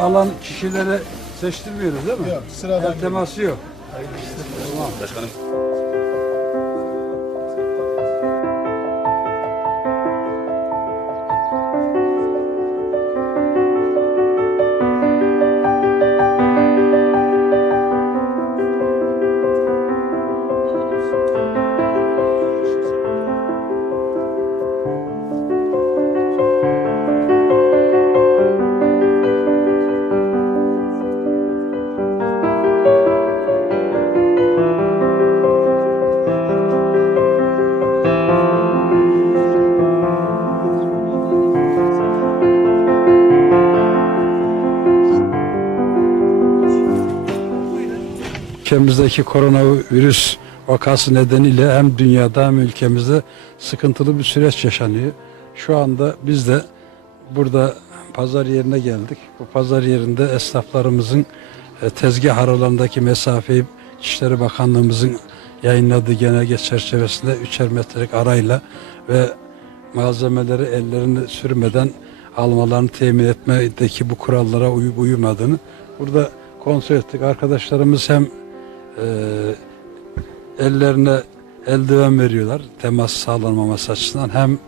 alan kişilere seçtirmiyoruz değil mi? Yok, sıradan El teması yok. Başkanım. Ülkemizdeki koronavirüs vakası nedeniyle hem dünyada hem ülkemizde sıkıntılı bir süreç yaşanıyor. Şu anda biz de burada pazar yerine geldik. Bu pazar yerinde esnaflarımızın e, tezgah aralarındaki mesafeyi İçişleri Bakanlığımızın yayınladığı genelge çerçevesinde üçer metrelik arayla ve malzemeleri ellerini sürmeden almalarını temin etmedeki bu kurallara uyup uyumadığını burada kontrol ettik. Arkadaşlarımız hem e, ellerine eldiven veriyorlar temas sağlanmaması açısından hem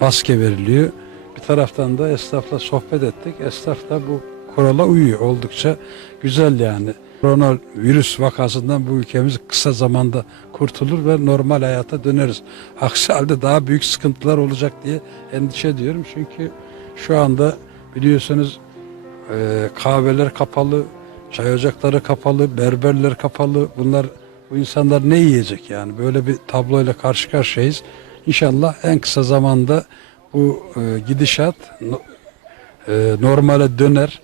maske veriliyor. Bir taraftan da esnafla sohbet ettik. Esnaf da bu kurala uyuyor. Oldukça güzel yani. Korona virüs vakasından bu ülkemiz kısa zamanda kurtulur ve normal hayata döneriz. Aksi halde daha büyük sıkıntılar olacak diye endişe ediyorum. Çünkü şu anda biliyorsunuz e, kahveler kapalı, çay ocakları kapalı, berberler kapalı. Bunlar bu insanlar ne yiyecek yani? Böyle bir tabloyla karşı karşıyayız. İnşallah en kısa zamanda bu e, gidişat e, normale döner.